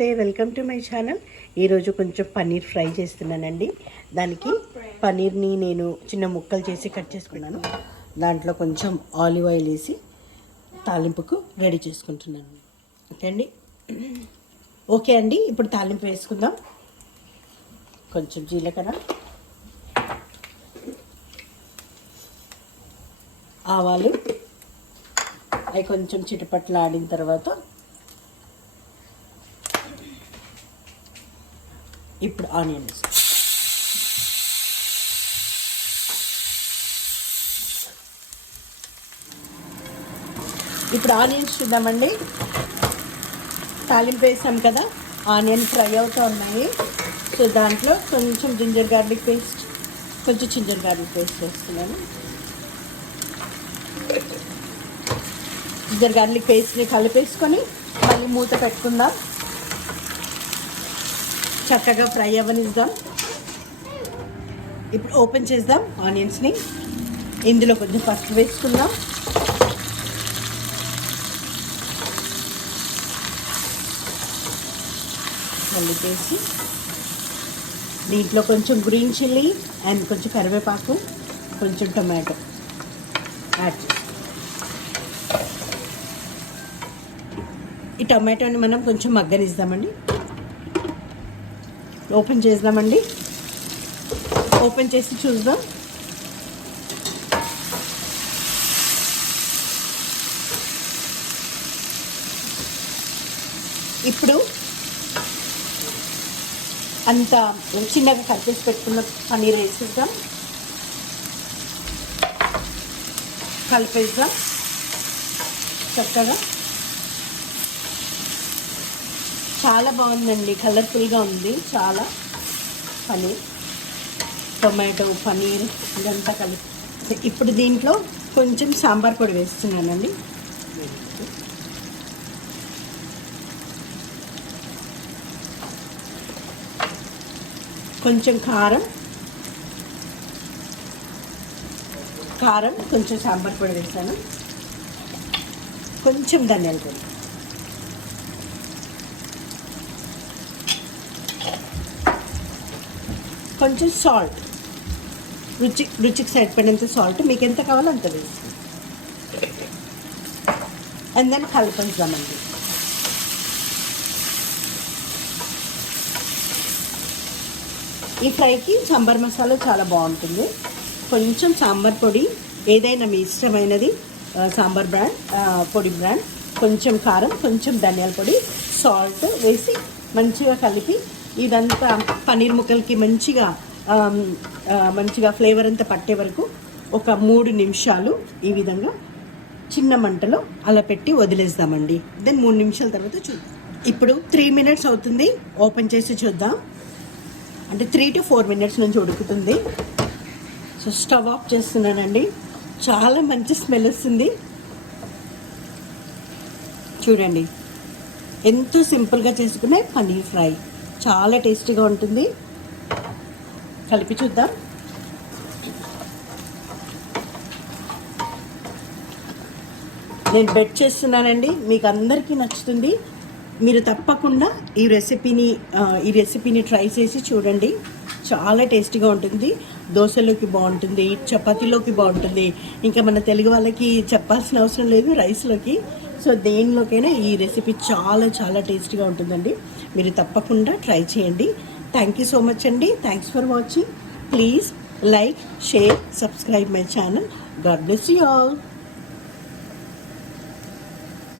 నమస్తే, welcome to my channel. ఈరోజు కొంచెం పన్నీర్ ఫ్రై చేస్తున్నానండి. దానికి పన్నీర్ని నేను చిన్న ముక్కలు చేసి కట్ చేసుకున్నాను. దాంట్లో కొంచెం ఆలివ్ ఆయిల్ వేసి తాలింపుకు రెడీ చేసుకుంటున్నాను. ఓకే అండి, ఇప్పుడు తాలింపు వేసుకుందాం. కొంచెం జీలకర్ర, ఆవాలు అవి కొంచెం చిటపట్లు ఆడిన తర్వాత ఇప్పుడు ఆనియన్స్, ఇప్పుడు ఆనియన్స్ చూద్దామండి. తాలింపు వేసాం కదా, ఆనియన్ ఫ్రై అవుతూ ఉన్నాయి. సో దాంట్లో కొంచెం జింజర్ గార్లిక్ పేస్ట్ వేస్తున్నాను. జింజర్ గార్లిక్ పేస్ట్ని కలిపేసుకొని మళ్ళీ మూత పెట్టుకుందాం. చక్కగా ఫ్రై అవ్వనిద్దాం. ఇప్పుడు ఓపెన్ చేద్దాం ఆనియన్స్ని. ఇందులో కొంచెం పసుపు వేసుకుందాం. కలిపేసి దీంట్లో కొంచెం గ్రీన్ చిల్లీ అండ్ కొంచెం కరివేపాకు, కొంచెం టొమాటో యాడ్ చేస్తాం. ఈ టొమాటోని మనం కొంచెం మగ్గనిద్దామండి. ఓపెన్ చేద్దామండి. ఓపెన్ చేసి చూద్దాం. ఇప్పుడు అంత చిన్నగా కట్ చేసి పెట్టుకున్న పన్నీర్ వేసేద్దాం. కలిపేద్దాం చక్కగా. చాలా బాగుందండి, కలర్ఫుల్గా ఉంది. చాలా పన్నీర్, టొమాటో, పన్నీర్ ఇదంతా కలిపి ఇప్పుడు దీంట్లో కొంచెం సాంబార్ పొడి వేస్తున్నానండి. కొంచెం కారం, కొంచెం సాంబార్ పొడి వేసాను. కొంచెం ధనియాల పొడి, కొంచెం సాల్ట్, రుచికి సరిపడినంత సాల్ట్, మీకు ఎంత కావాలో అంత వేసి అండ్ దెన్ కలిపేద్దామండి. ఈ ఫ్రైకి సాంబార్ మసాలా చాలా బాగుంటుంది. కొంచెం సాంబార్ పొడి, ఏదైనా మీ ఇష్టమైనది, సాంబార్ పొడి బ్రాండ్, కొంచెం కారం, కొంచెం ధనియాల పొడి, సాల్ట్ వేసి మంచిగా కలిపి ఇదంతా పన్నీర్ ముక్కలకి మంచిగా ఫ్లేవర్ అంతా పట్టే వరకు ఒక 3 నిమిషాలు ఈ విధంగా చిన్న మంటలో అలా పెట్టి వదిలేద్దామండి. దెన్ 3 నిమిషాల తర్వాత చూద్దాం. ఇప్పుడు 3 మినిట్స్ అవుతుంది. ఓపెన్ చేసి చూద్దాం. అంటే 3 to 4 మినిట్స్ నుంచి ఉడుకుతుంది. సో స్టవ్ ఆఫ్ చేస్తున్నానండి. చాలా మంచి స్మెల్ వస్తుంది. చూడండి, ఎంతో సింపుల్గా చేసుకునే పన్నీర్ ఫ్రై చాలా టేస్టీగా ఉంటుంది. కలిపి చూద్దాం. నేను బెట్ చేస్తున్నానండి, మీకు అందరికీ నచ్చుతుంది. మీరు తప్పకుండా ఈ రెసిపీని ట్రై చేసి చూడండి. చాలా టేస్టీగా ఉంటుంది. దోశలోకి బాగుంటుంది, చపాతీలోకి బాగుంటుంది. ఇంకా మన తెలుగు వాళ్ళకి చెప్పాల్సిన అవసరం లేదు, రైస్లోకి. సో దేనిలోకైనా ఈ రెసిపీ చాలా చాలా టేస్టీగా ఉంటుందండి. మీరు తప్పకుండా ట్రై చేయండి. థ్యాంక్ యూ సో మచ్ అండి. Thanks for watching. Please like, share, subscribe my channel. God bless you all.